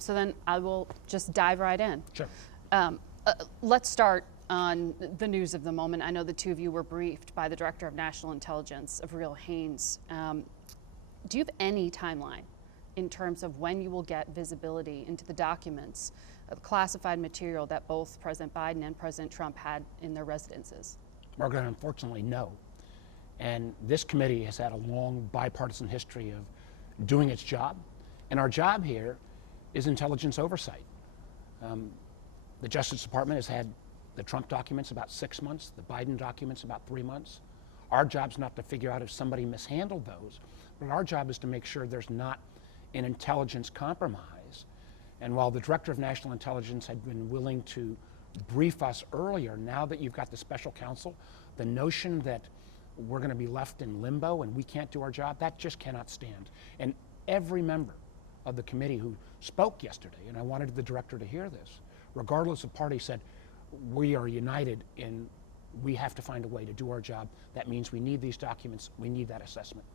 So then I will just dive right in. Sure. Let's start on the news of the moment. I know the two of you were briefed by the Director of National Intelligence, Avril Haines. Do you have any timeline in terms of when you will get visibility into the documents of classified material that both President Biden and President Trump had in their residences? Margaret, unfortunately, no. And this committee has had a long bipartisan history of doing its job. And our job here is intelligence oversight. The Justice Department has had the Trump documents about 6 months, the Biden documents about 3 months. Our job's not to figure out if somebody mishandled those, but our job is to make sure there's not an intelligence compromise. And while the Director of National Intelligence had been willing to brief us earlier, now that you've got the special counsel, the notion that we're going to be left in limbo and we can't do our job, that just cannot stand. And every member of the committee who spoke yesterday, and I wanted the director to hear this, regardless of party, said we are united in we have to find a way to do our job. That means we need these documents, we need that assessment.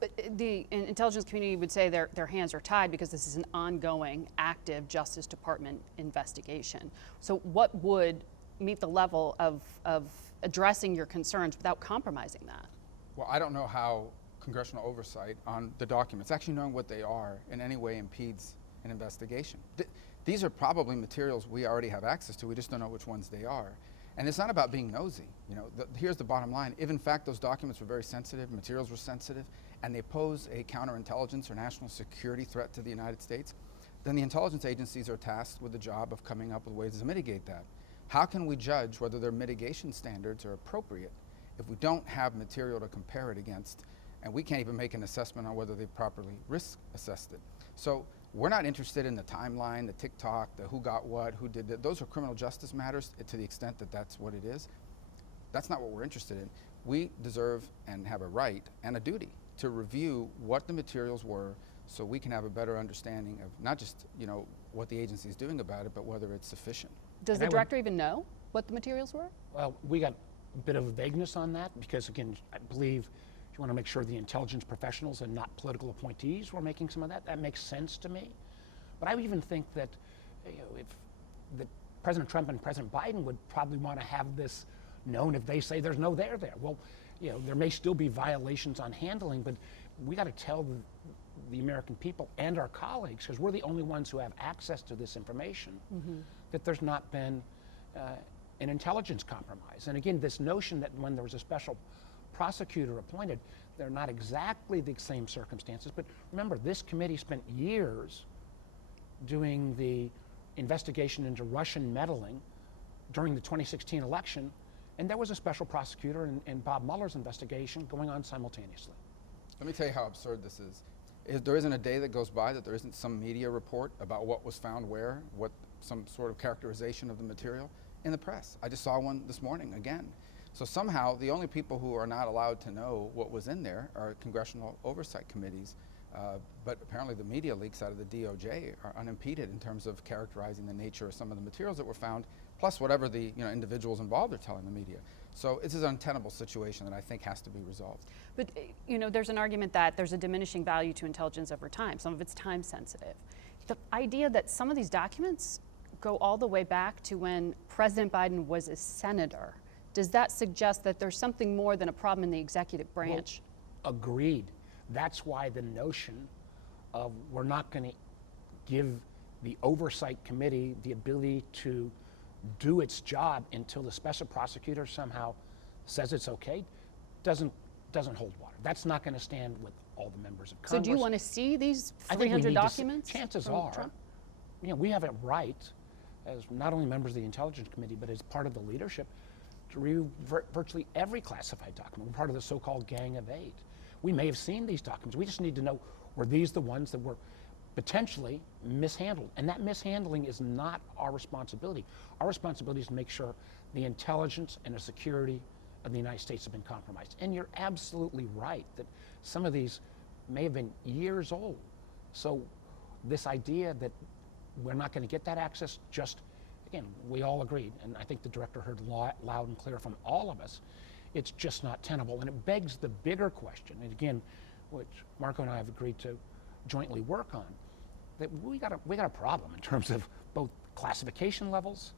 But the intelligence community would say their hands are tied because this is an ongoing, active Justice Department investigation. So what would meet the level of addressing your concerns without compromising that? Well, I don't know how congressional oversight on the documents, actually knowing what they are, in any way impedes an investigation. These are probably materials we already have access to, we just don't know which ones they are. And it's not about being nosy. You know, here's the bottom line. If in fact those documents were very sensitive, materials were sensitive, and they pose a counterintelligence or national security threat to the United States, then the intelligence agencies are tasked with the job of coming up with ways to mitigate that. How can we judge whether their mitigation standards are appropriate if we don't have material to compare it against, and we can't even make an assessment on whether they properly risk assessed it? So we're not interested in the timeline, the TikTok, the who got what, who did that. Those are criminal justice matters to the extent that that's what it is. That's not what we're interested in. We deserve and have a right and a duty to review what the materials were so we can have a better understanding of not just, you know, what the agency is doing about it, but whether it's sufficient. Does the director even know what the materials were? Well, we got a bit of vagueness on that because, again, I believe you want to make sure the intelligence professionals and not political appointees were making some of that. That makes sense to me. But I even think that, you know, if President Trump and President Biden would probably want to have this known if they say there's no there there. Well, you know, there may still be violations on handling, but we got to tell the American people and our colleagues, because we're the only ones who have access to this information, that there's not been an intelligence compromise. And again, this notion that when there was a special prosecutor appointed, they're not exactly the same circumstances, but remember, this committee spent years doing the investigation into Russian meddling during the 2016 election, and there was a special prosecutor in Bob Mueller's investigation going on simultaneously. Let me tell you how absurd this is. There isn't a day that goes by that there isn't some media report about what was found where, what some sort of characterization of the material in the press. I just saw one this morning again. So somehow the only people who are not allowed to know what was in there are congressional oversight committees. But apparently the media leaks out of the DOJ are unimpeded in terms of characterizing the nature of some of the materials that were found, plus whatever the individuals involved are telling the media. So this is an untenable situation that I think has to be resolved. But there's an argument that there's a diminishing value to intelligence over time. Some of it's time sensitive. The idea that some of these documents go all the way back to when President Biden was a senator, does that suggest that there's something more than a problem in the executive branch? Well, agreed. That's why the notion of we're not going to give the oversight committee the ability to do its job until the special prosecutor somehow says it's okay doesn't hold water. That's not going to stand with all the members of Congress. So do you want to see these 300 I think we need documents? Chances are, Trump? We have it right as not only members of the Intelligence Committee, but as part of the leadership to review virtually every classified document. We're part of the so-called Gang of Eight. We may have seen these documents. We just need to know, were these the ones that were potentially mishandled? And that mishandling is not our responsibility. Our responsibility is to make sure the intelligence and the security of the United States have been compromised. And you're absolutely right that some of these may have been years old. So this idea that we're not going to get that access, just, again, we all agreed, and I think the director heard loud and clear from all of us, it's just not tenable. And it begs the bigger question, and again, which Marco and I have agreed to jointly work on. that we got a problem in terms of both classification levels,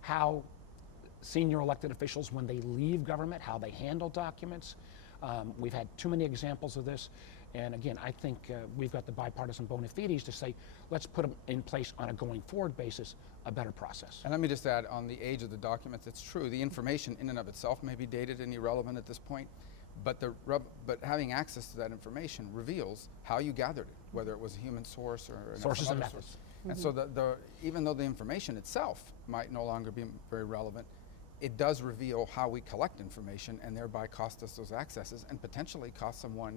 how senior elected officials, when they leave government, how they handle documents. We've had too many examples of this. And again, I think we've got the bipartisan bona fides to say, let's put them in place on a going forward basis, a better process. And let me just add, on the age of the documents, it's true, the information in and of itself may be dated and irrelevant at this point, but having access to that information reveals how you gathered it, whether it was a human source or Sources and other methods. source. And so even though the information itself might no longer be very relevant, it does reveal how we collect information and thereby cost us those accesses and potentially cost someone,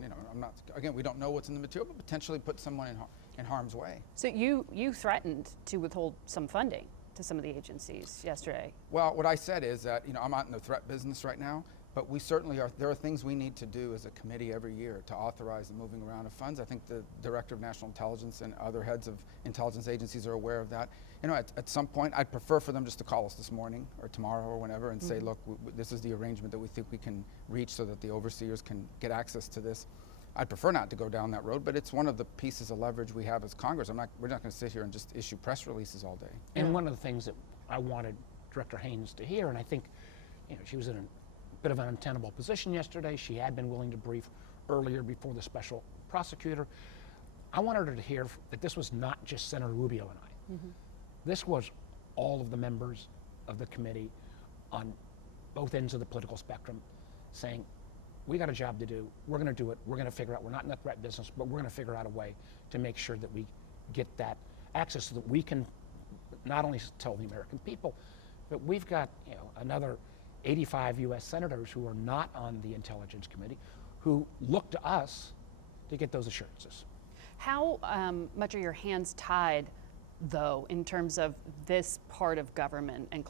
again, we don't know what's in the material, but potentially put someone in harm's way. So you threatened to withhold some funding to some of the agencies yesterday. Well, what I said is that, I'm not in the threat business right now, but we certainly are. There are things we need to do as a committee every year to authorize the moving around of funds. I think the Director of National Intelligence and other heads of intelligence agencies are aware of that. At some point, I'd prefer for them just to call us this morning or tomorrow or whenever and say, look, this is the arrangement that we think we can reach so that the overseers can get access to this. I'd prefer not to go down that road, but it's one of the pieces of leverage we have as Congress. We're not going to sit here and just issue press releases all day. And one of the things that I wanted Director Haynes to hear, and I think she was in a bit of an untenable position yesterday. She had been willing to brief earlier before the special prosecutor. I wanted her to hear that this was not just Senator Rubio and I. This was all of the members of the committee on both ends of the political spectrum saying, we got a job to do, we're going to do it, we're going to figure out, we're not in the threat business, but we're going to figure out a way to make sure that we get that access so that we can not only tell the American people, but we've got another 85 U.S. senators who are not on the Intelligence Committee who look to us to get those assurances. How much are your hands tied, though, in terms of this part of government and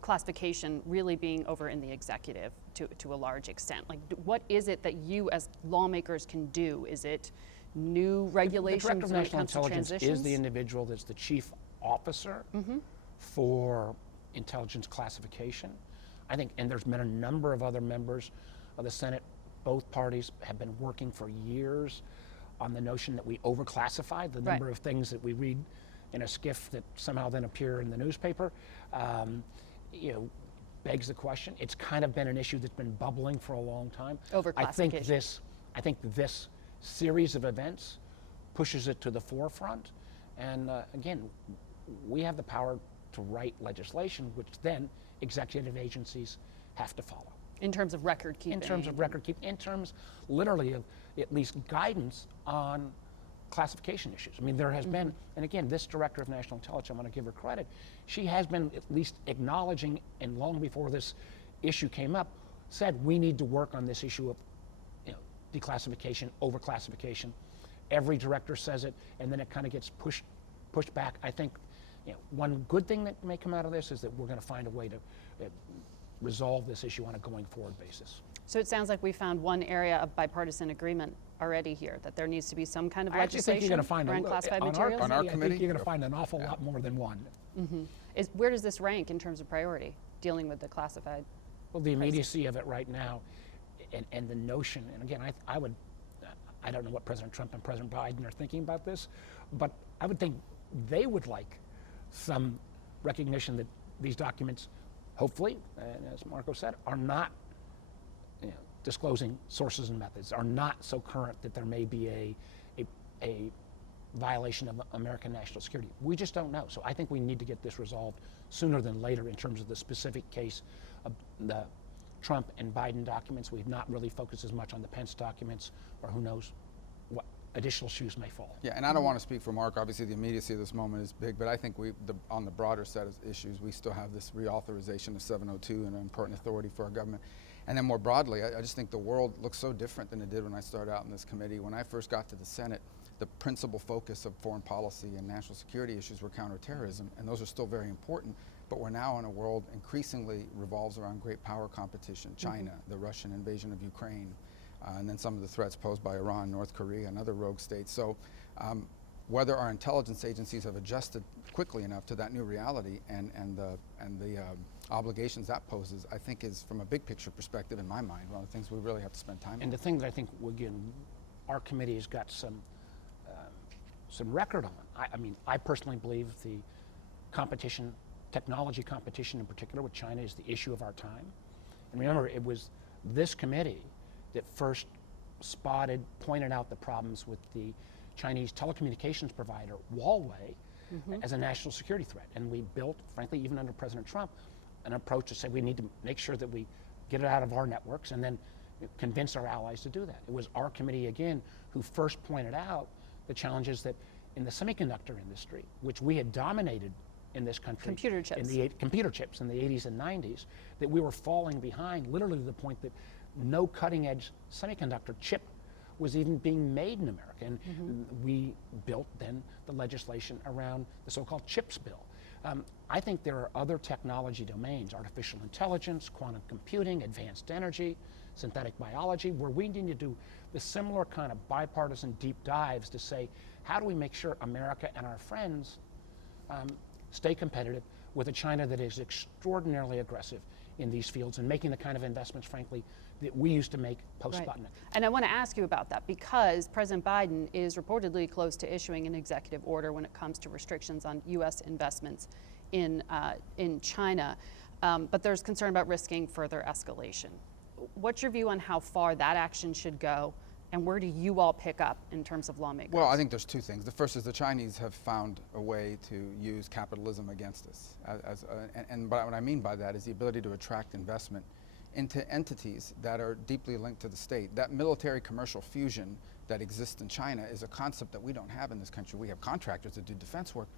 classification really being over in the executive to a large extent? Like, what is it that you as lawmakers can do? Is it new regulations The Director of when it National comes to Intelligence transitions? is the individual that's the chief officer for intelligence classification. I think, and there's been a number of other members of the Senate. Both parties have been working for years on the notion that we overclassify the number of things that we read in a skiff that somehow then appear in the newspaper. Begs the question. It's kind of been an issue that's been bubbling for a long time. Overclassification. I think this series of events pushes it to the forefront. And again, we have the power to write legislation, which then executive agencies have to follow. In terms of record keeping. In terms of record keeping, in terms literally of at least guidance on classification issues. I mean, there has been, and again, this Director of National Intelligence, I'm going to give her credit, she has been at least acknowledging, and long before this issue came up, said we need to work on this issue of declassification, overclassification. Every director says it, and then it kind of gets pushed back. I think one good thing that may come out of this is that we're going to find a way to resolve this issue on a going forward basis. So it sounds like we found one area of bipartisan agreement already here, that there needs to be some kind of I actually think you're legislation going to find around classified materials. on our I committee, think you're going to find an awful lot more than one. Where does this rank in terms of priority, dealing with the classified? Well, the immediacy of it right now, and the notion, and again, I don't know what President Trump and President Biden are thinking about this, but I would think they would like some recognition that these documents, hopefully, as Marco said, are not disclosing sources and methods, are not so current that there may be a violation of American national security. We just don't know. So I think we need to get this resolved sooner than later in terms of the specific case of the Trump and Biden documents. We've not really focused as much on the Pence documents, or who knows what additional shoes may fall. Yeah, and I don't want to speak for Mark. Obviously, the immediacy of this moment is big, but I think on the broader set of issues, we still have this reauthorization of 702 and an important authority for our government. And then more broadly, I just think the world looks so different than it did when I started out in this committee. When I first got to the Senate, the principal focus of foreign policy and national security issues were counterterrorism, and those are still very important. But we're now in a world increasingly revolves around great power competition, China, the Russian invasion of Ukraine, and then some of the threats posed by Iran, North Korea, and other rogue states. So whether our intelligence agencies have adjusted quickly enough to that new reality and the obligations that poses, I think is, from a big picture perspective in my mind, one of the things we really have to spend time on. And the thing that I think, again, our committee has got some some record on. I mean, I personally believe the competition, technology competition in particular with China is the issue of our time. And remember, it was this committee that first pointed out the problems with the Chinese telecommunications provider, Huawei, as a national security threat. And we built, frankly, even under President Trump, an approach to say we need to make sure that we get it out of our networks and then convince our allies to do that. It was our committee, again, who first pointed out the challenges that in the semiconductor industry, which we had dominated in this country. Computer chips. Computer chips in the 80s and 90s, that we were falling behind, literally to the point that no cutting-edge semiconductor chip was even being made in America. And we built then the legislation around the so-called CHIPS bill. I think there are other technology domains, artificial intelligence, quantum computing, advanced energy, synthetic biology, where we need to do the similar kind of bipartisan deep dives to say, how do we make sure America and our friends stay competitive with a China that is extraordinarily aggressive in these fields and making the kind of investments, frankly, that we used to make post-Sputnik. And I want to ask you about that because President Biden is reportedly close to issuing an executive order when it comes to restrictions on U.S. investments in China, but there's concern about risking further escalation. What's your view on how far that action should go, and where do you all pick up in terms of lawmakers? Well, I think there's two things. The first is the Chinese have found a way to use capitalism against us. And what I mean by that is the ability to attract investment into entities that are deeply linked to the state. That military commercial fusion that exists in China is a concept that we don't have in this country. We have contractors that do defense work,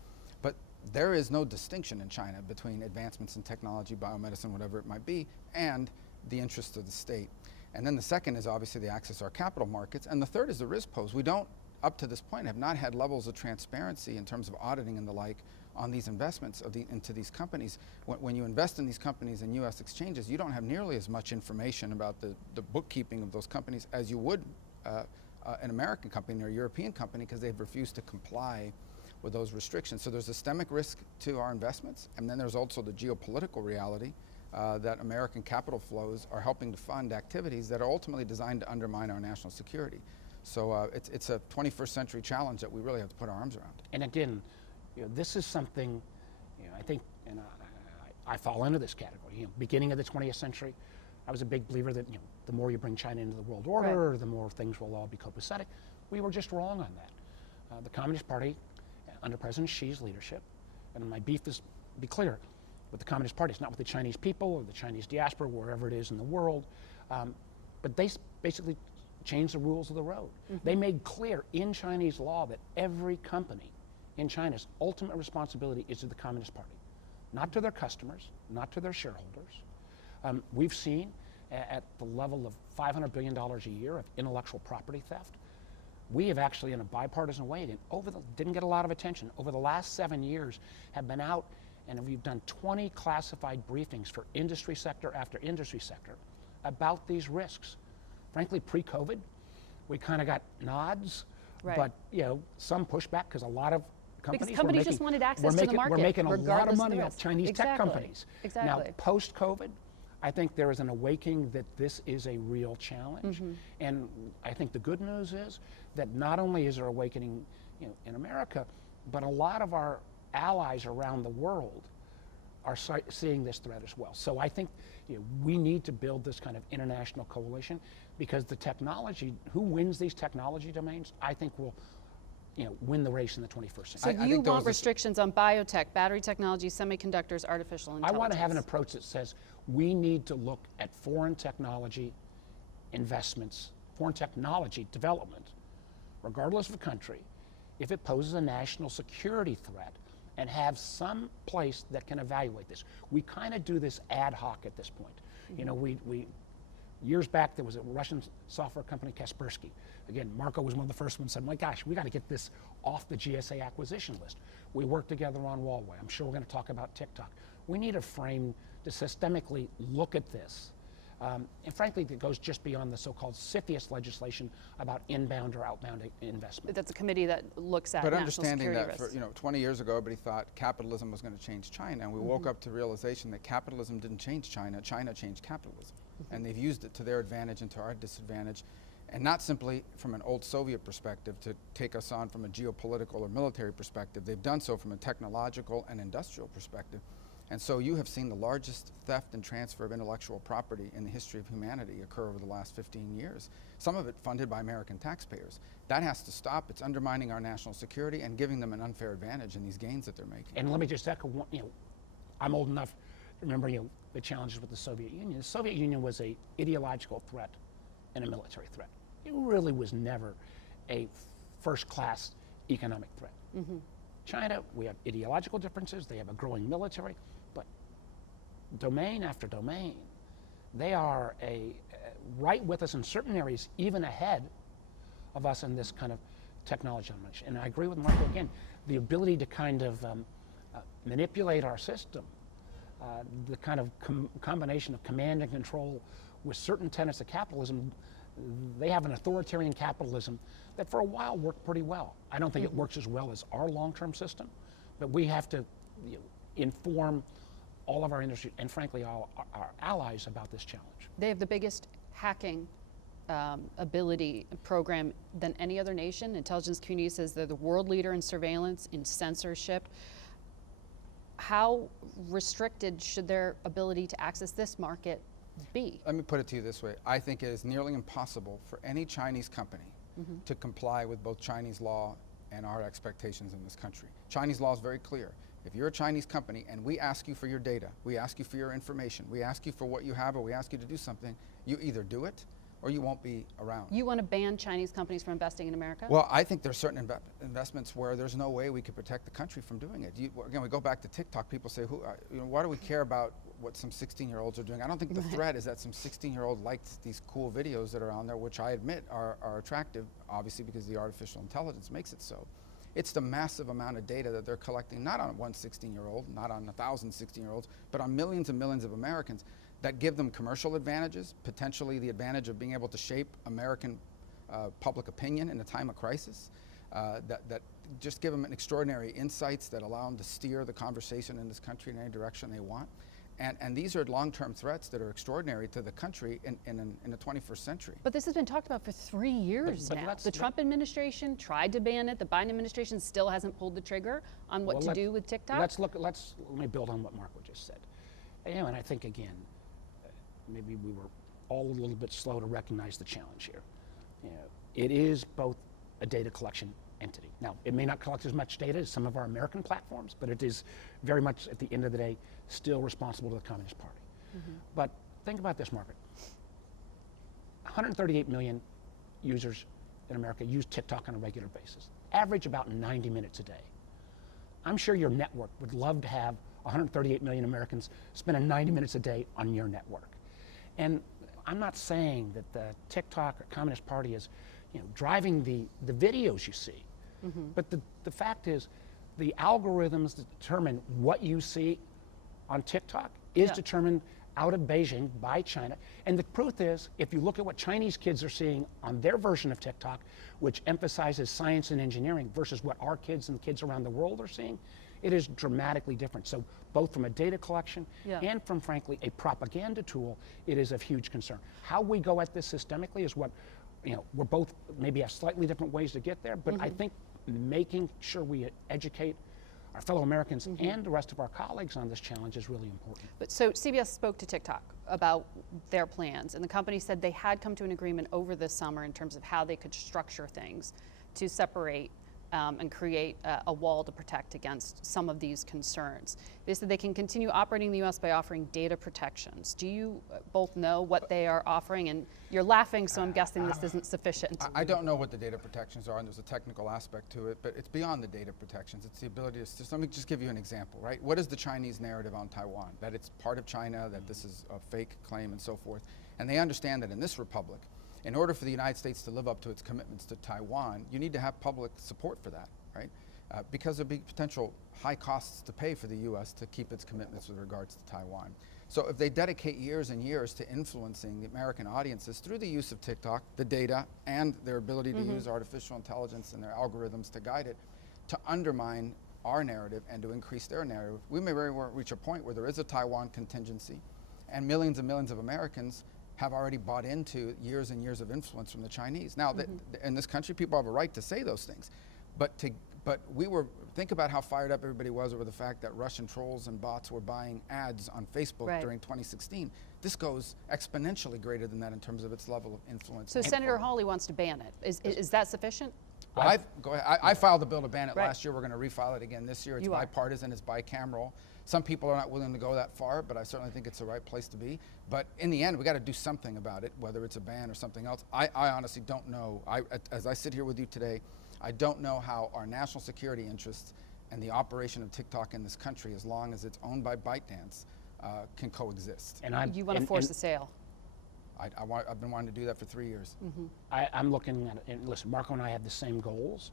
but there is no distinction in China between advancements in technology, biomedicine, whatever it might be, and the interests of the state. And then the second is obviously the access to our capital markets. And the third is the risk pose. We don't, up to this point, have not had levels of transparency in terms of auditing and the like on these investments into these companies. When you invest in these companies in U.S. exchanges, you don't have nearly as much information about the bookkeeping of those companies as you would an American company or a European company, because they've refused to comply with those restrictions. So there's systemic risk to our investments, and then there's also the geopolitical reality that American capital flows are helping to fund activities that are ultimately designed to undermine our national security. So it's a 21st century challenge that we really have to put our arms around. And again, this is something, I think, and I fall into this category. Beginning of the 20th century, I was a big believer that the more you bring China into the world order, the more things will all be copacetic. We were just wrong on that. The Communist Party, under President Xi's leadership, and my beef is, be clear, with the Communist Party. It's not with the Chinese people or the Chinese diaspora, wherever it is in the world. But they basically changed the rules of the road. They made clear in Chinese law that every company in China's ultimate responsibility is to the Communist Party, not to their customers, not to their shareholders. We've seen at the level of $500 billion a year of intellectual property theft. We have actually, in a bipartisan way, didn't get a lot of attention, over the last 7 years, have been out and we've done 20 classified briefings for industry sector after industry sector about these risks. Frankly, pre-COVID, we kind of got nods, but some pushback because a lot of companies just wanted access to the market. We're making a lot of money off Chinese tech companies. Exactly. Now, post-COVID, I think there is an awakening that this is a real challenge. And I think the good news is that not only is there awakening in America, but a lot of our allies around the world are seeing this threat as well. So I think we need to build this kind of international coalition, because the technology, who wins these technology domains, I think will win the race in the 21st century. So you want restrictions on biotech, battery technology, semiconductors, artificial intelligence? I want to have an approach that says we need to look at foreign technology investments, foreign technology development, regardless of the country, if it poses a national security threat, and have some place that can evaluate this. We kind of do this ad hoc at this point. We years back, there was a Russian software company, Kaspersky. Again, Marco was one of the first ones who said, my gosh, we got to get this off the GSA acquisition list. We worked together on Huawei. I'm sure we're going to talk about TikTok. We need a frame to systemically look at this. And frankly, it goes just beyond the so-called CFIUS legislation about inbound or outbound investment. That's a committee that looks at national security risks. But understanding that, 20 years ago, everybody thought capitalism was going to change China, and we woke up to realization that capitalism didn't change China. China changed capitalism, and they've used it to their advantage and to our disadvantage. And not simply from an old Soviet perspective to take us on from a geopolitical or military perspective. They've done so from a technological and industrial perspective. And so you have seen the largest theft and transfer of intellectual property in the history of humanity occur over the last 15 years. Some of it funded by American taxpayers. That has to stop. It's undermining our national security and giving them an unfair advantage in these gains that they're making. And let me just echo one, I'm old enough to remember, the challenges with the Soviet Union. The Soviet Union was a ideological threat and a military threat. It really was never a first-class economic threat. China, we have ideological differences, they have a growing military, but domain after domain, they are right with us in certain areas, even ahead of us in this kind of technology. And I agree with Marco again, the ability to kind of manipulate our system, the kind of combination of command and control with certain tenets of capitalism. They have an authoritarian capitalism that for a while worked pretty well. I don't think it works as well as our long-term system, but we have to inform all of our industry and frankly all our allies about this challenge. They have the biggest hacking ability program than any other nation. Intelligence community says they're the world leader in surveillance, in censorship. How restricted should their ability to access this market be? Let me put it to you this way. I think it is nearly impossible for any Chinese company to comply with both Chinese law and our expectations in this country. Chinese law is very clear. If you're a Chinese company and we ask you for your data, we ask you for your information, we ask you for what you have, or we ask you to do something, you either do it or you won't be around. You want to ban Chinese companies from investing in America? Well, I think there's certain investments where there's no way we could protect the country from doing it. Again, we go back to TikTok. People say, why do we care about what some 16-year-olds are doing? I don't think the threat is that some 16-year-old liked these cool videos that are on there, which I admit are attractive, obviously because the artificial intelligence makes it so. It's the massive amount of data that they're collecting, not on one 16-year-old, not on 1,000 16-year-olds, but on millions and millions of Americans that give them commercial advantages, potentially the advantage of being able to shape American public opinion in a time of crisis, that just give them an extraordinary insights that allow them to steer the conversation in this country in any direction they want. And these are long-term threats that are extraordinary to the country in the 21st century. But this has been talked about for 3 years now. The Trump administration tried to ban it. The Biden administration still hasn't pulled the trigger on what to do with TikTok. Let me build on what Marco just said. And I think, again, maybe we were all a little bit slow to recognize the challenge here. It is both a data collection entity. Now, it may not collect as much data as some of our American platforms, but it is very much, at the end of the day, still responsible to the Communist Party. But think about this, Margaret. 138 million users in America use TikTok on a regular basis, average about 90 minutes a day. I'm sure your network would love to have 138 million Americans spending 90 minutes a day on your network. And I'm not saying that the TikTok or Communist Party is driving the videos you see, but the fact is the algorithms that determine what you see on TikTok is determined out of Beijing by China. And the proof is, if you look at what Chinese kids are seeing on their version of TikTok, which emphasizes science and engineering versus what our kids and kids around the world are seeing, it is dramatically different. So both from a data collection and from, frankly, a propaganda tool, it is of huge concern. How we go at this systemically is what, we're both maybe have slightly different ways to get there, but I think making sure we educate our fellow Americans and the rest of our colleagues on this challenge is really important. But so CBS spoke to TikTok about their plans, and the company said they had come to an agreement over the summer in terms of how they could structure things to separate and create a wall to protect against some of these concerns. They said they can continue operating in the U.S. by offering data protections. Do you both know what they are offering? And you're laughing, so I'm guessing this isn't sufficient. I don't know what the data protections are, and there's a technical aspect to it, but it's beyond the data protections. It's the ability to, let me just give you an example, right? What is the Chinese narrative on Taiwan? That it's part of China, that this is a fake claim and so forth. And they understand that in this republic, in order for the United States to live up to its commitments to Taiwan, you need to have public support for that, right? Because there'd be potential high costs to pay for the U.S. to keep its commitments with regards to Taiwan. So if they dedicate years and years to influencing the American audiences through the use of TikTok, the data, and their ability to use artificial intelligence and their algorithms to guide it, to undermine our narrative and to increase their narrative, we may very well reach a point where there is a Taiwan contingency and millions of Americans have already bought into years and years of influence from the Chinese. Now, in this country, people have a right to say those things, but think about how fired up everybody was over the fact that Russian trolls and bots were buying ads on Facebook during 2016. This goes exponentially greater than that in terms of its level of influence. So Senator Hawley wants to ban it. Is that sufficient? Well, I filed a bill to ban it last year. We're going to refile it again this year. It's bipartisan, it's bicameral. Some people are not willing to go that far, but I certainly think it's the right place to be. But in the end, we got to do something about it, whether it's a ban or something else. I honestly don't know. As I sit here with you today, I don't know how our national security interests and the operation of TikTok in this country, as long as it's owned by ByteDance, can coexist. And you want to force the sale? I've been wanting to do that for 3 years. I'm looking at it, and listen, Marco and I have the same goals.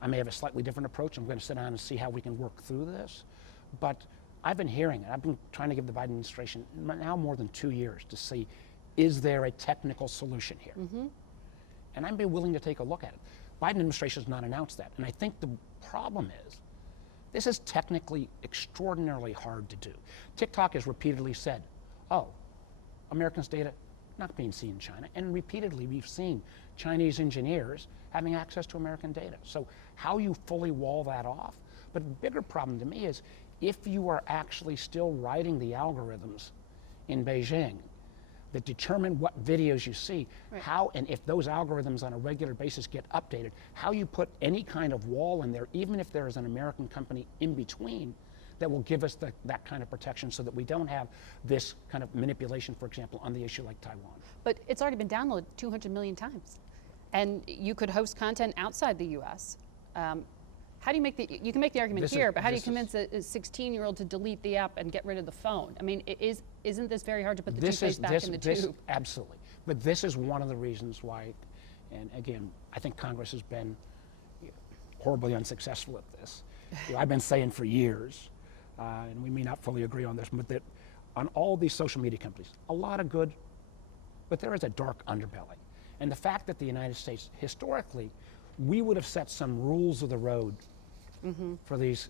I may have a slightly different approach. I'm going to sit down and see how we can work through this. But I've been hearing it. I've been trying to give the Biden administration now more than 2 years to see, is there a technical solution here? And I'd be willing to take a look at it. Biden administration has not announced that. And I think the problem is, this is technically extraordinarily hard to do. TikTok has repeatedly said, oh, Americans' data not being seen in China. And repeatedly we've seen Chinese engineers having access to American data. So how you fully wall that off? But the bigger problem to me is, if you are actually still writing the algorithms in Beijing that determine what videos you see, how, and if those algorithms on a regular basis get updated, how you put any kind of wall in there, even if there is an American company in between, that will give us that kind of protection so that we don't have this kind of manipulation, for example, on the issue like Taiwan. But it's already been downloaded 200 million times. And you could host content outside the US. How do you make you can make the argument here, but how do you convince a 16-year-old to delete the app and get rid of the phone? I mean, isn't this very hard to put the toothpaste back in the tube? Absolutely. But this is one of the reasons why, and again, I think Congress has been horribly unsuccessful at this. I've been saying for years, and we may not fully agree on this, but that on all these social media companies, a lot of good, but there is a dark underbelly. And the fact that the United States, historically, we would have set some rules of the road for these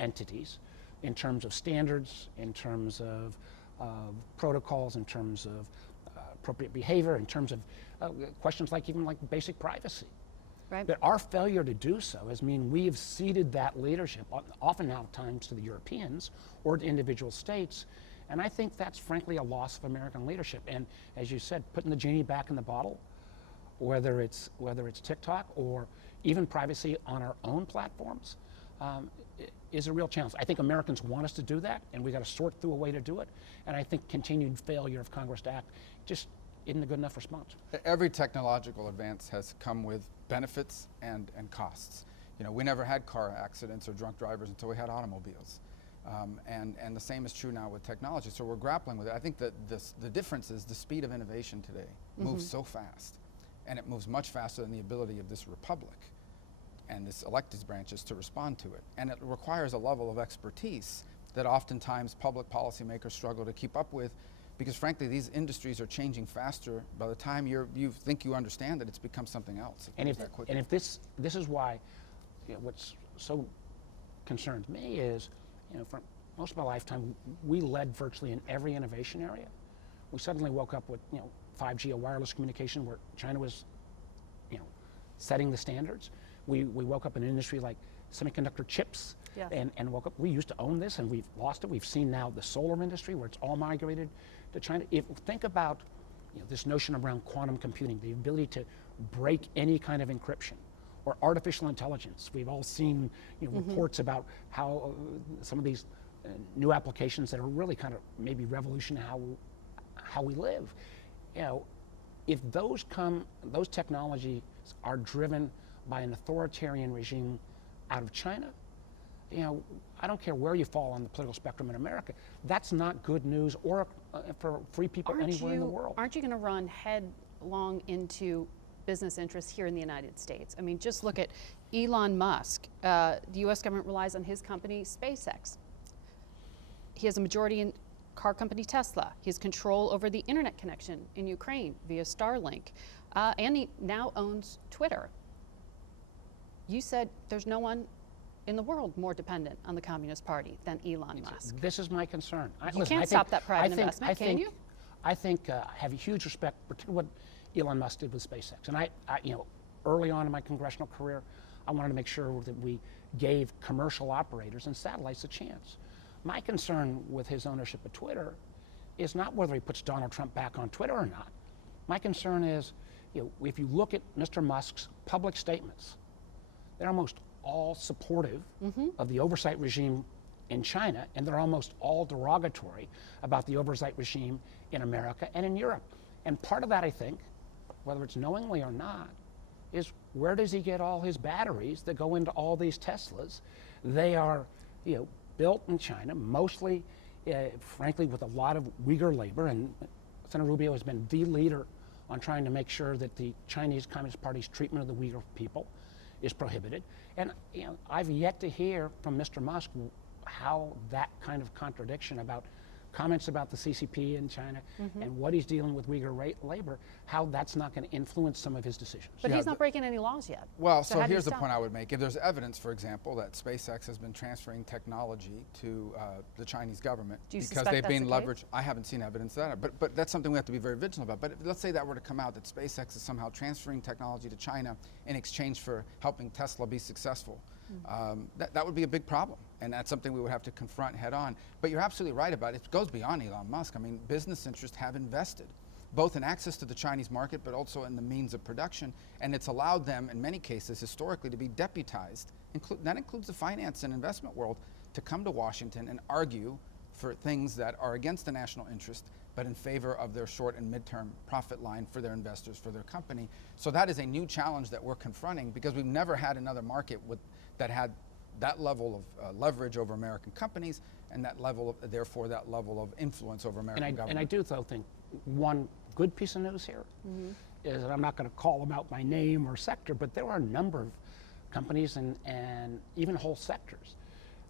entities in terms of standards, in terms of protocols, in terms of appropriate behavior, in terms of questions like even like basic privacy. Right. But our failure to do so has mean we have ceded that leadership, often now times to the Europeans or to individual states. And I think that's frankly a loss of American leadership. And as you said, putting the genie back in the bottle, whether it's TikTok or even privacy on our own platforms, is a real challenge. I think Americans want us to do that, and we got to sort through a way to do it. And I think continued failure of Congress to act just isn't a good enough response. Every technological advance has come with benefits and costs. You know, we never had car accidents or drunk drivers until we had automobiles. And the same is true now with technology. So we're grappling with it. I think that the difference is the speed of innovation today moves so fast, and it moves much faster than the ability of this republic and this elected branches to respond to it. And it requires a level of expertise that oftentimes public policymakers struggle to keep up with, because frankly, these industries are changing faster. By the time you think you understand it, it's become something else. And if this is why, what's so concerns me is, for most of my lifetime, we led virtually in every innovation area. We suddenly woke up with 5G, a wireless communication, where China was setting the standards. We woke up in an industry like semiconductor chips, and woke up. We used to own this, and we've lost it. We've seen now the solar industry, where it's all migrated to China. Think about this notion around quantum computing, the ability to break any kind of encryption, or artificial intelligence. We've all seen reports about how some of these new applications that are really kind of maybe revolutionary how we live. If those technologies are driven by an authoritarian regime out of China, I don't care where you fall on the political spectrum in America, that's not good news or for free people anywhere in the world. Aren't you going to run headlong into business interests here in the United States? I mean, just look at Elon Musk. The U.S. government relies on his company, SpaceX. He has a majority in car company Tesla. He has control over the internet connection in Ukraine via Starlink. And he now owns Twitter. You said there's no one in the world more dependent on the Communist Party than Elon Musk. This is my concern. You can't stop that private investment, can you? I think I have a huge respect for what Elon Musk did with SpaceX. And I, early on in my congressional career, I wanted to make sure that we gave commercial operators and satellites a chance. My concern with his ownership of Twitter is not whether he puts Donald Trump back on Twitter or not. My concern is, if you look at Mr. Musk's public statements, they're almost all supportive of the oversight regime in China, and they're almost all derogatory about the oversight regime in America and in Europe. And part of that, I think, whether it's knowingly or not, is where does he get all his batteries that go into all these Teslas? They are, built in China, mostly, frankly, with a lot of Uyghur labor, and Senator Rubio has been the leader on trying to make sure that the Chinese Communist Party's treatment of the Uyghur people is prohibited. And I've yet to hear from Mr. Musk how that kind of contradiction about comments about the CCP in China and what he's dealing with Uyghur labor, how that's not going to influence some of his decisions. But he's not breaking any laws yet. Well, so here's the point I would make. If there's evidence, for example, that SpaceX has been transferring technology to the Chinese government because they've been leveraged, I haven't seen evidence of that, but that's something we have to be very vigilant about. But let's say that were to come out, that SpaceX is somehow transferring technology to China in exchange for helping Tesla be successful. That would be a big problem, and that's something we would have to confront head on. But you're absolutely right about it. It goes beyond Elon Musk. I mean, business interests have invested both in access to the Chinese market, but also in the means of production, and it's allowed them, in many cases, historically, to be deputized, that includes the finance and investment world, to come to Washington and argue for things that are against the national interest, but in favor of their short and midterm profit line for their investors, for their company. So that is a new challenge that we're confronting, because we've never had another market that had that level of leverage over American companies, and therefore that level of influence over American government. And I do, though, think one good piece of news here is that I'm not going to call them out by name or sector, but there are a number of companies and even whole sectors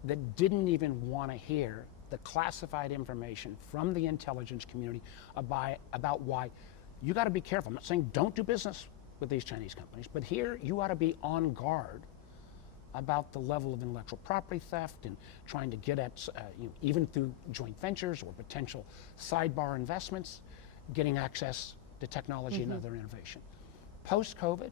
that didn't even want to hear the classified information from the intelligence community about why you got to be careful. I'm not saying don't do business with these Chinese companies, but here you ought to be on guard about the level of intellectual property theft and trying to get at, even through joint ventures or potential sidebar investments, getting access to technology and other innovation. Post-COVID,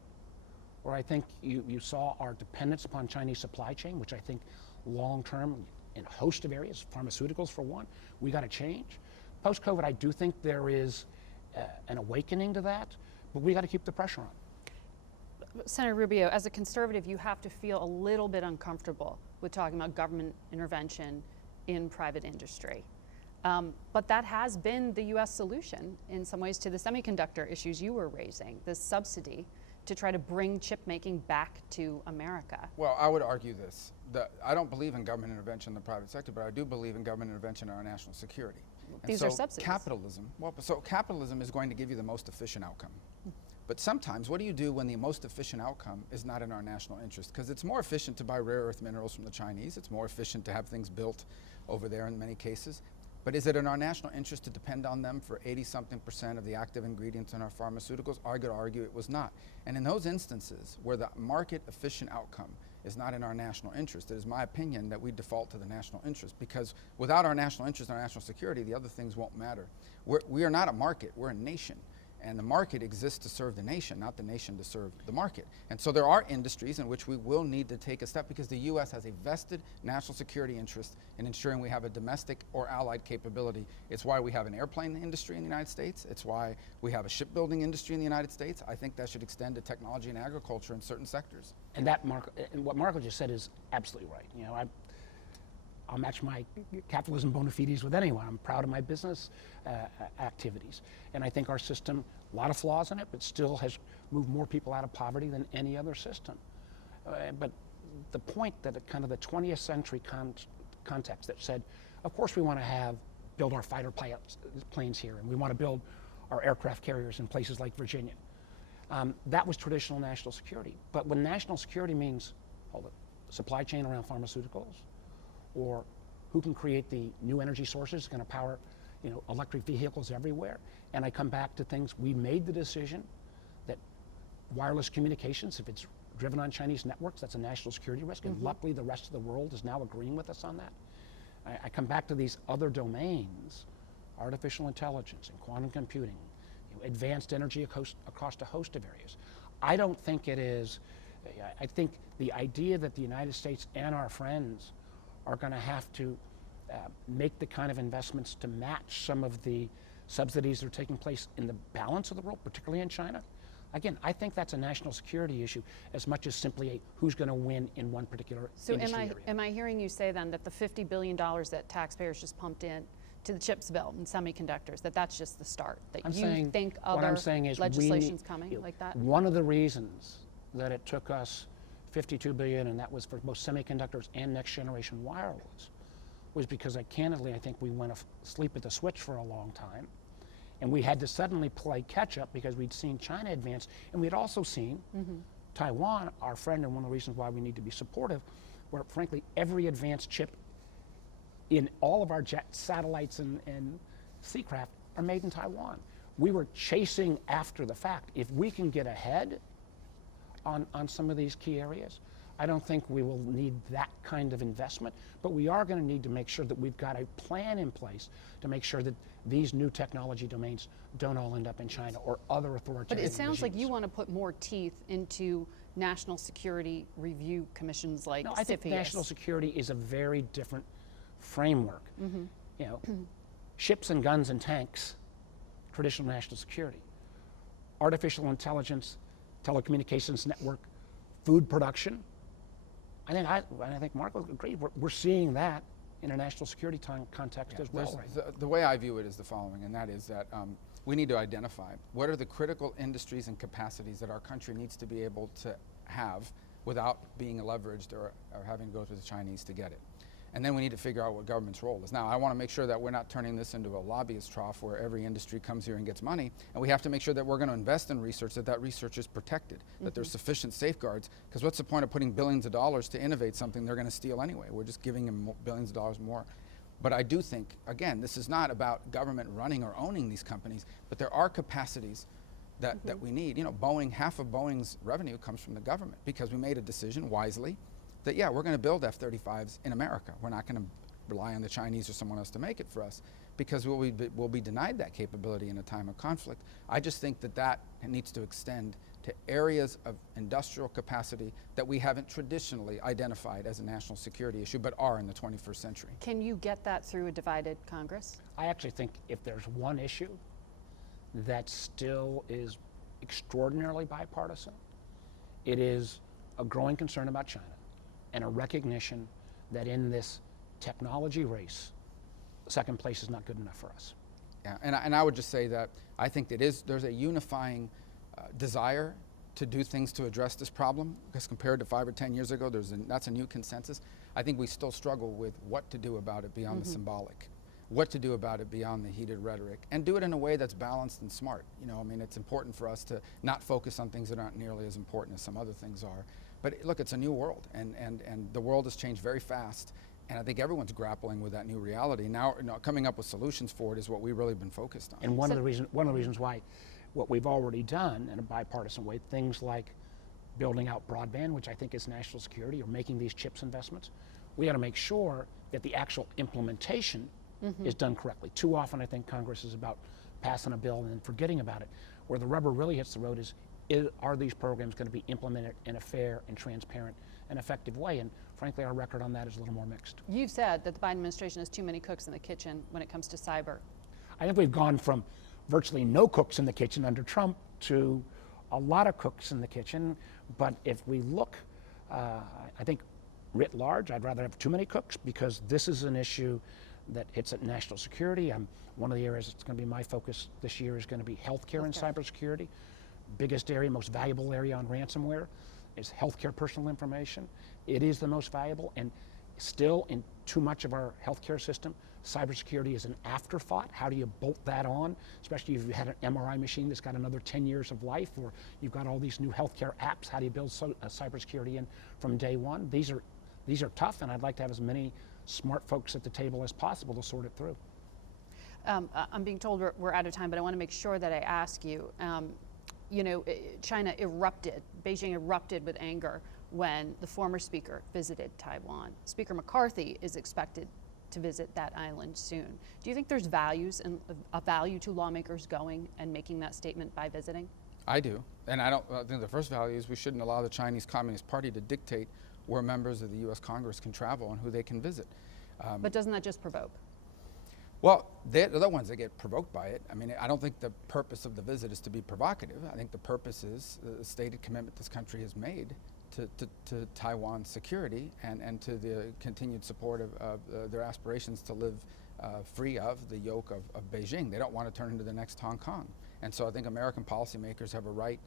where I think you saw our dependence upon Chinese supply chain, which I think long-term in a host of areas, pharmaceuticals for one, we got to change. Post-COVID, I do think there is an awakening to that, but we got to keep the pressure on. Senator Rubio, as a conservative, you have to feel a little bit uncomfortable with talking about government intervention in private industry. But that has been the U.S. solution in some ways to the semiconductor issues you were raising, this subsidy to try to bring chip making back to America. Well, I would argue this. I don't believe in government intervention in the private sector, but I do believe in government intervention in our national security. These are subsidies. Capitalism is going to give you the most efficient outcome. But sometimes, what do you do when the most efficient outcome is not in our national interest? Because it's more efficient to buy rare earth minerals from the Chinese. It's more efficient to have things built over there in many cases. But is it in our national interest to depend on them for 80-something% of the active ingredients in our pharmaceuticals? I could argue it was not. And in those instances where the market efficient outcome is not in our national interest, it is my opinion that we default to the national interest, because without our national interest and our national security, the other things won't matter. We are not a market, we're a nation. And the market exists to serve the nation, not the nation to serve the market. And so there are industries in which we will need to take a step, because the U.S. has a vested national security interest in ensuring we have a domestic or allied capability. It's why we have an airplane industry in the United States. It's why we have a shipbuilding industry in the United States. I think that should extend to technology and agriculture in certain sectors. And what Marco just said is absolutely right. I'll match my capitalism bona fides with anyone. I'm proud of my business activities. And I think our system, a lot of flaws in it, but still has moved more people out of poverty than any other system. But the point that kind of the 20th century context that said, of course we want to build our fighter planes here, and we want to build our aircraft carriers in places like Virginia. That was traditional national security. But when national security means, supply chain around pharmaceuticals, or who can create the new energy sources going to power, electric vehicles everywhere. And I come back to things, we made the decision that wireless communications, if it's driven on Chinese networks, that's a national security risk, and luckily the rest of the world is now agreeing with us on that. I come back to these other domains artificial intelligence and quantum computing, advanced energy across a host of areas. I don't think it is, I think the idea that the United States and our friends are going to have to make the kind of investments to match some of the subsidies that are taking place in the balance of the world, particularly in China. Again, I think that's a national security issue as much as simply a who's going to win in one particular industry area. Am I hearing you say then that the $50 billion that taxpayers just pumped in to the chips bill and semiconductors, that's just the start? That think other legislation's coming like that? One of the reasons that it took us $52 billion, and that was for both semiconductors and next generation wireless, was because I think we went asleep at the switch for a long time. And we had to suddenly play catch up because we'd seen China advance, and we'd also seen Taiwan, our friend, and one of the reasons why we need to be supportive, where frankly every advanced chip in all of our jet satellites and seacraft are made in Taiwan. We were chasing after the fact. If we can get ahead on some of these key areas, I don't think we will need that kind of investment, but we are going to need to make sure that we've got a plan in place to make sure that these new technology domains don't all end up in China or other authoritarian But it sounds like regimes. you want to put more teeth into national security review commissions like No, I think CFIUS. national security is a very different framework. You know, ships and guns and tanks, traditional national security. Artificial intelligence, telecommunications network, food production. I think Mark will agree. We're seeing that in a national security context as well. Right? The way I view it is the following, and that is that we need to identify what are the critical industries and capacities that our country needs to be able to have without being leveraged or having to go to the Chinese to get it. And then we need to figure out what government's role is. Now, I want to make sure that we're not turning this into a lobbyist trough where every industry comes here and gets money. And we have to make sure that we're going to invest in research, that research is protected, that there's sufficient safeguards. Because what's the point of putting billions of dollars to innovate something they're going to steal anyway? We're just giving them billions of dollars more. But I do think, again, this is not about government running or owning these companies, but there are capacities that we need. You know, Boeing, half of Boeing's revenue comes from the government because we made a decision wisely that, yeah, we're going to build F-35s in America. We're not going to rely on the Chinese or someone else to make it for us because we'll be denied that capability in a time of conflict. I just think that needs to extend to areas of industrial capacity that we haven't traditionally identified as a national security issue, but are in the 21st century. Can you get that through a divided Congress? I actually think if there's one issue that still is extraordinarily bipartisan, it is a growing concern about China and a recognition that in this technology race, second place is not good enough for us. Yeah, and I would just say that I think there's a unifying desire to do things to address this problem, because compared to 5 or 10 years ago, that's a new consensus. I think we still struggle with what to do about it beyond the symbolic, what to do about it beyond the heated rhetoric, and do it in a way that's balanced and smart. You know, I mean, it's important for us to not focus on things that aren't nearly as important as some other things are. But look, it's a new world, and the world has changed very fast, and I think everyone's grappling with that new reality. Now, coming up with solutions for it is what we've really been focused on. And one of the reasons why what we've already done in a bipartisan way, things like building out broadband, which I think is national security, or making these chips investments, we got to make sure that the actual implementation is done correctly. Too often I think Congress is about passing a bill and then forgetting about it. Where the rubber really hits the road is are these programs going to be implemented in a fair and transparent and effective way? And frankly, our record on that is a little more mixed. You've said that the Biden administration has too many cooks in the kitchen when it comes to cyber. I think we've gone from virtually no cooks in the kitchen under Trump to a lot of cooks in the kitchen. But if we look, I think writ large, I'd rather have too many cooks, because this is an issue that hits at national security. One of the areas that's going to be my focus this year is going to be healthcare and cybersecurity. Biggest area, most valuable area on ransomware is healthcare personal information. It is the most valuable, and still in too much of our healthcare system, cybersecurity is an afterthought. How do you bolt that on, especially if you had an MRI machine that's got another 10 years of life, or you've got all these new healthcare apps? How do you build cybersecurity in from day one? These are tough, and I'd like to have as many smart folks at the table as possible to sort it through. I'm being told we're out of time, but I want to make sure that I ask you. You know, China erupted, Beijing erupted with anger when the former speaker visited Taiwan. Speaker McCarthy is expected to visit that island soon. Do you think there's a value to lawmakers going and making that statement by visiting? I do, and I think the first value is we shouldn't allow the Chinese Communist Party to dictate where members of the U.S. Congress can travel and who they can visit. But doesn't that just provoke? Well, they're the ones that get provoked by it. I mean, I don't think the purpose of the visit is to be provocative. I think the purpose is the stated commitment this country has made to Taiwan's security and to the continued support of their aspirations to live free of the yoke of Beijing. They don't want to turn into the next Hong Kong. And so I think American policymakers have a right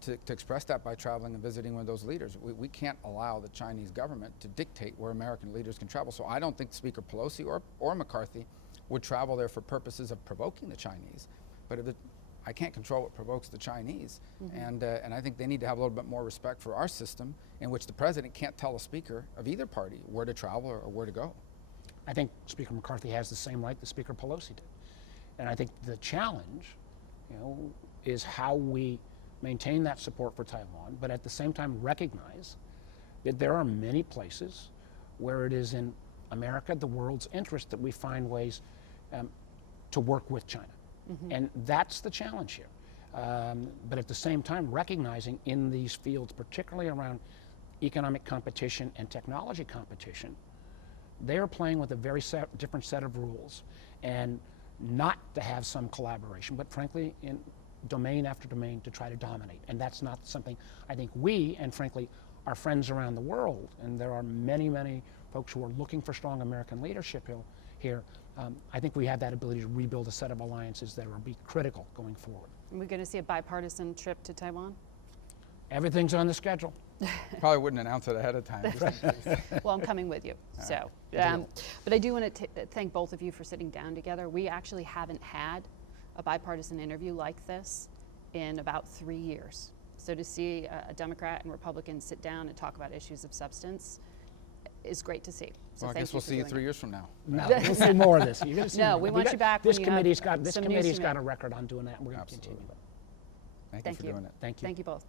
to express that by traveling and visiting with those leaders. We can't allow the Chinese government to dictate where American leaders can travel. So I don't think Speaker Pelosi or McCarthy would travel there for purposes of provoking the Chinese. But I can't control what provokes the Chinese. Mm-hmm. And I think they need to have a little bit more respect for our system in which the president can't tell a speaker of either party where to travel or where to go. I think Speaker McCarthy has the same right that Speaker Pelosi did. And I think the challenge, is how we maintain that support for Taiwan, but at the same time recognize that there are many places where it is in America, the world's interest, that we find ways to work with China. Mm-hmm. And that's the challenge here. But at the same time, recognizing in these fields, particularly around economic competition and technology competition, they are playing with a very different set of rules, and not to have some collaboration, but frankly, in domain after domain to try to dominate. And that's not something I think we, and frankly, our friends around the world, and there are many, many folks who are looking for strong American leadership here, I think we have that ability to rebuild a set of alliances that will be critical going forward. Are we going to see a bipartisan trip to Taiwan? Everything's on the schedule. Probably wouldn't announce it ahead of time. Well, I'm coming with you. So, but I do want to thank both of you for sitting down together. We actually haven't had a bipartisan interview like this in about 3 years. So to see a Democrat and Republican sit down and talk about issues of substance is great to see. So well, I guess we'll see you 3 years from now. No, we'll see more of this. You're going to see no, more. We want you back. This when committee's you have got a record on doing that, and we're going to continue. Thank you for doing it. Thank you. Thank you both.